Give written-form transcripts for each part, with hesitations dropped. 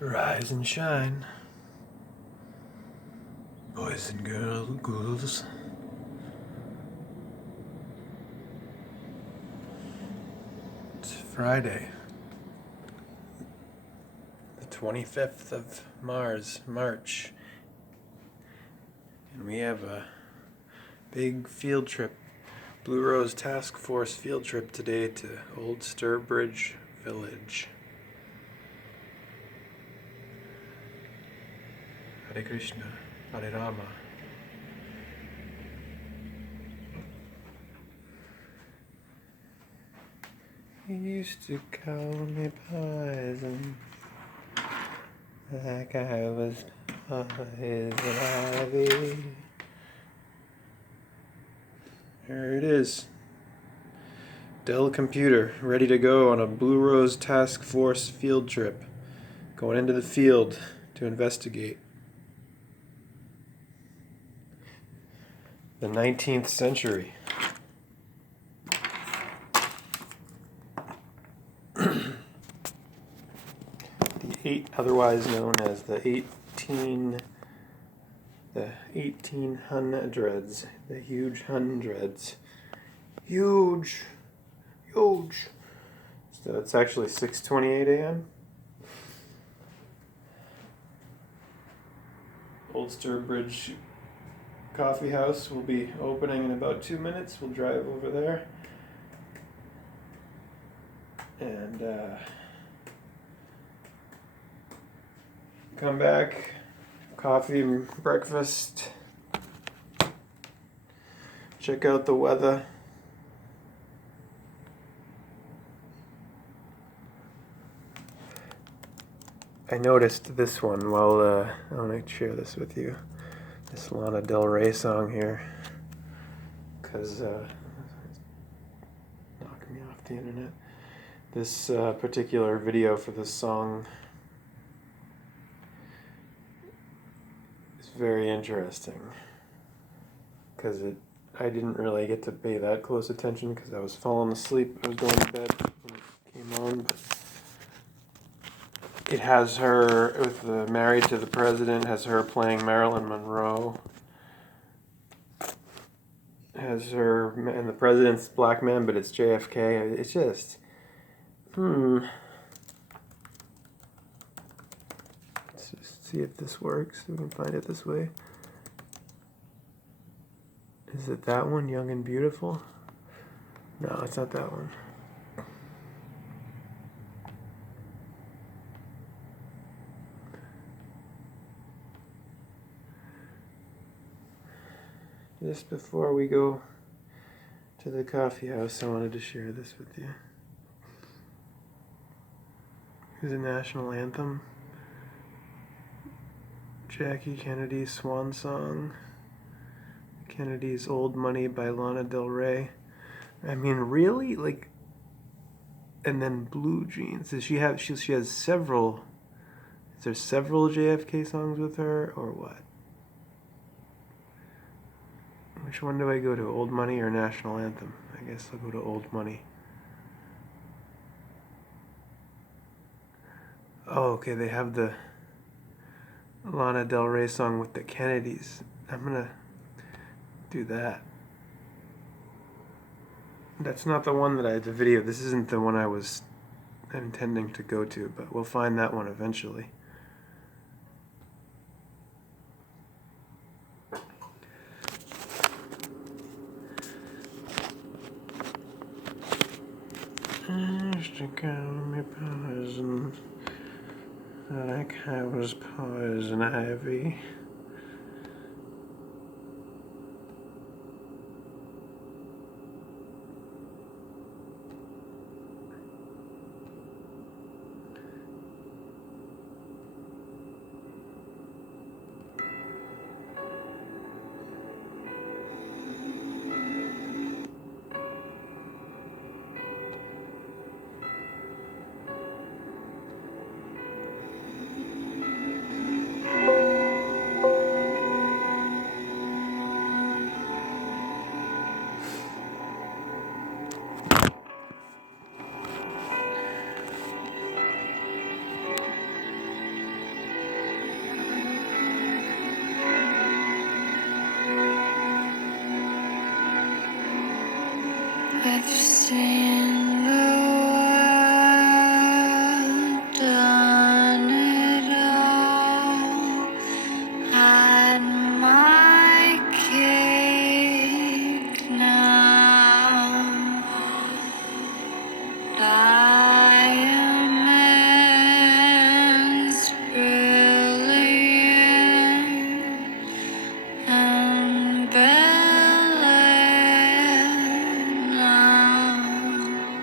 Rise and shine, boys and girls. It's Friday, the 25th of March, and we have a big field trip, Blue Rose Task Force field trip today to Old Sturbridge Village. Hare Krishna, Hare Rama. He used to call me poison, like I was poison ivy. There it is. Dell computer, ready to go on a Blue Rose Task Force field trip. Going into the field to investigate. The 19th century. Otherwise known as the 1800s, the huge hundreds. Huge. So it's actually 6:28 a.m. Old Sturbridge Coffee House will be opening in about 2 minutes. We'll drive over there. And come back, coffee, breakfast, check out the weather. I noticed this one while I want to share this with you. This Lana Del Rey song here, because it's knocking me off the internet. This particular video for this song is very interesting, because I didn't really get to pay that close attention because I was falling asleep. I was going to bed when it came on, but it has her with the Married to the President, has her playing Marilyn Monroe, has her and the president's black man, but it's JFK. It's just let's just see if this works. We can find it this way. Is it that one, Young and Beautiful? No, it's not that one. Just before we go to the coffee house, I wanted to share this with you. Here's a national anthem. Jackie Kennedy's Swan Song. Kennedy's Old Money by Lana Del Rey. I mean, really? Like, and then Blue Jeans. Does she have, she has several, is there several JFK songs with her, or what? Which one do I go to, Old Money or National Anthem? I guess I'll go to Old Money. Oh, okay, they have the Lana Del Rey song with the Kennedys. I'm gonna do that. That's not the one that I had the video. This isn't the one I was intending to go to, but we'll find that one eventually. Used to call me poison, like I was poison ivy. seen the world, done it all, had my cake now. Diamonds brilliant and Bella now.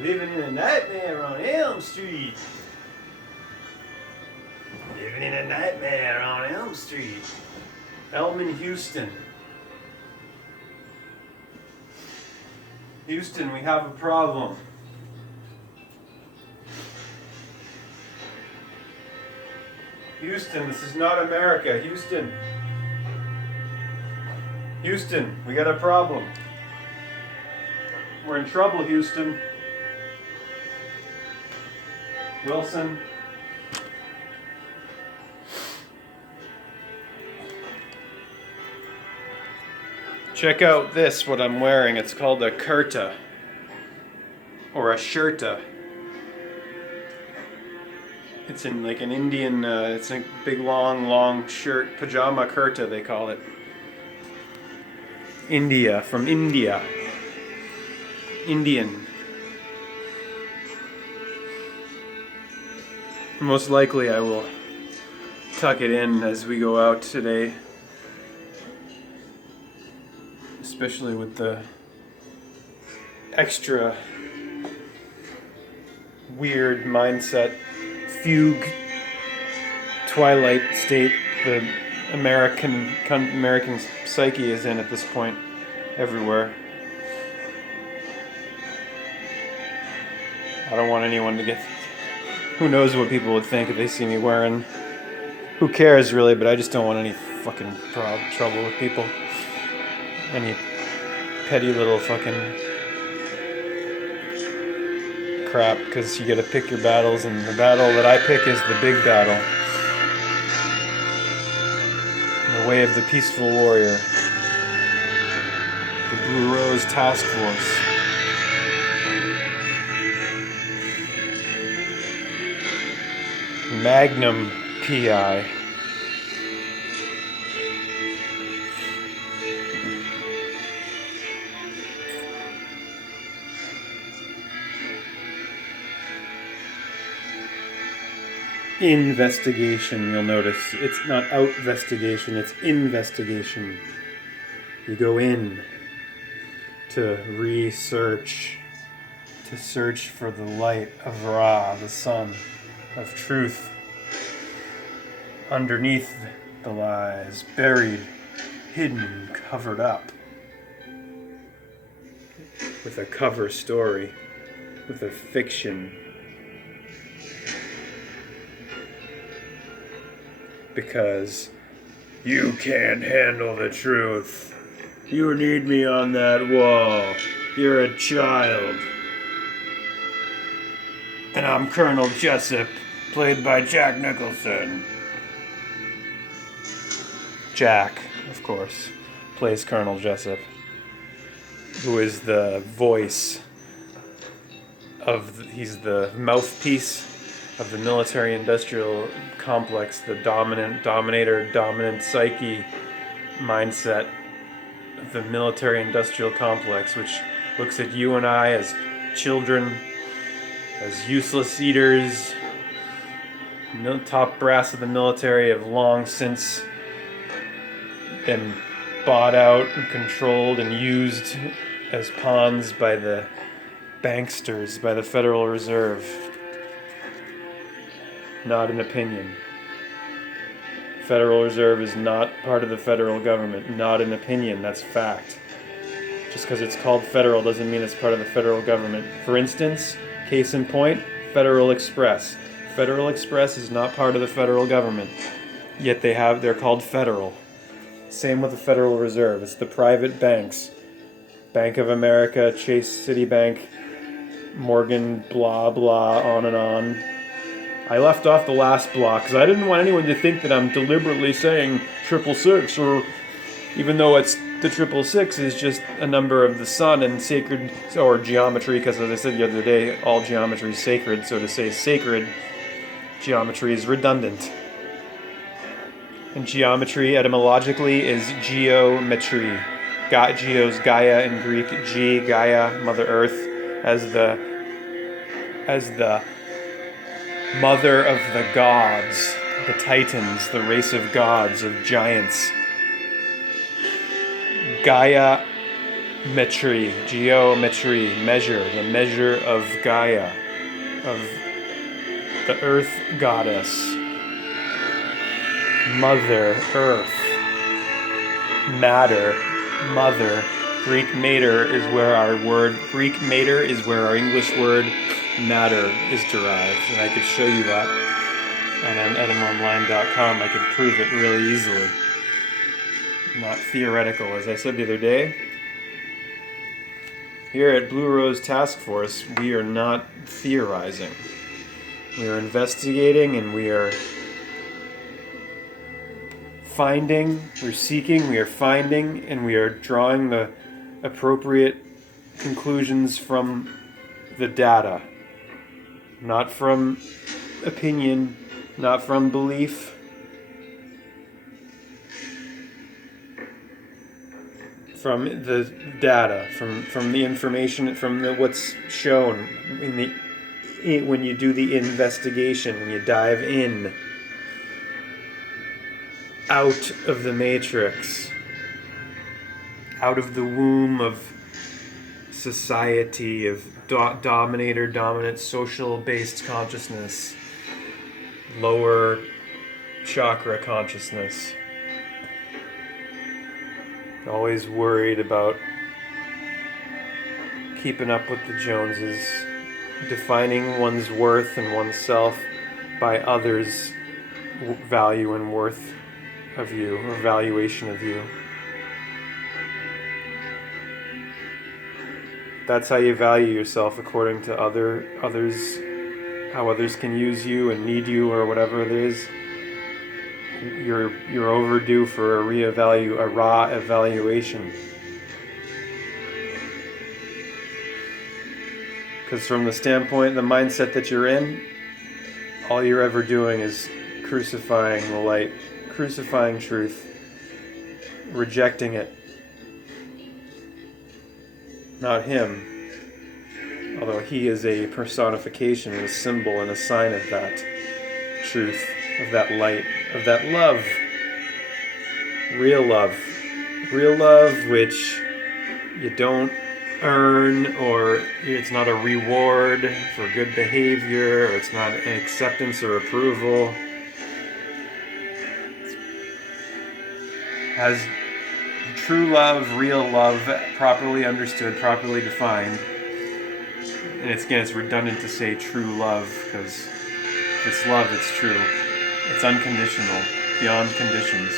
Living in a nightmare on Elm Street. Living in a nightmare on Elm Street. Elman Houston. Houston, we have a problem. Houston, this is not America. Houston. Houston, we got a problem. We're in trouble, Houston. Wilson. Check out this, what I'm wearing. It's called a kurta. Or a shirta. It's in like an Indian, it's a big long shirt. Pajama kurta, they call it. India, from India. Indian. Most likely I will tuck it in as we go out today. Especially with the extra weird mindset, fugue, twilight state the American psyche is in at this point everywhere. I don't want anyone to get... Who knows what people would think if they see me wearing... Who cares really, but I just don't want any fucking trouble with people. Any petty little fucking crap, because you gotta pick your battles, and the battle that I pick is the big battle. The way of the peaceful warrior. The Blue Rose Task Force. Magnum PI. Investigation, you'll notice. It's not outvestigation, it's investigation. You go in to research, to search for the light of Ra, the sun of truth. Underneath the lies, buried, hidden, covered up. With a cover story, with a fiction. Because you can't handle the truth. You need me on that wall. You're a child. And I'm Colonel Jessup, played by Jack Nicholson. Jack, of course, plays Colonel Jessup, who is the voice of, he's the mouthpiece of the military-industrial complex, the dominant psyche mindset of the military-industrial complex, which looks at you and I as children, as useless eaters. Top brass of the military have long since been bought out and controlled and used as pawns by the banksters, by the Federal Reserve. Not an opinion. Federal Reserve is not part of the federal government. Not an opinion, that's fact. Just because it's called federal doesn't mean it's part of the federal government. For instance, case in point, Federal Express. Federal Express is not part of the federal government, yet they're called federal. Same with the Federal Reserve. It's the private banks. Bank of America, Chase Citibank, Morgan, blah blah, on and on. I left off the last block because I didn't want anyone to think that I'm deliberately saying 666, or even though it's the 666 is just a number of the sun and sacred, or geometry, because as I said the other day, all geometry is sacred, so to say sacred geometry is redundant. And geometry etymologically is geometry. Geo's Gaia in Greek, G, Gaia, Mother Earth, as the mother of the gods, the Titans, the race of gods, of giants. Gaia Metry, geometry, measure, the measure of Gaia, of the earth goddess, Mother Earth, matter, mother. Greek mater is where our English word matter is derived, and I could show you that on etymonline.com. I could prove it really easily. Not theoretical, as I said the other day. Here at Blue Rose Task Force, we are not theorizing. We are investigating, and we are finding, we're seeking, we are finding, and we are drawing the appropriate conclusions from the data. Not from opinion, not from belief. From the data, from the information, from what's shown when you do the investigation, when you dive in, out of the matrix, out of the womb of society, of dominant, social-based consciousness, lower chakra consciousness. Always worried about keeping up with the Joneses, defining one's worth and oneself by others' value and worth of you, or valuation of you. That's how you value yourself, according to others, how others can use you and need you, or whatever it is. You're overdue for a raw evaluation. Because from the standpoint, the mindset that you're in, all you're ever doing is crucifying the light, crucifying truth, rejecting it. Not him, although he is a personification and a symbol and a sign of that truth, of that light, of that love. Real love which you don't earn, or it's not a reward for good behavior, or it's not an acceptance or approval. Has true love, real love, properly understood, properly defined. And it's redundant to say true love, because if it's love, it's true. It's unconditional, beyond conditions.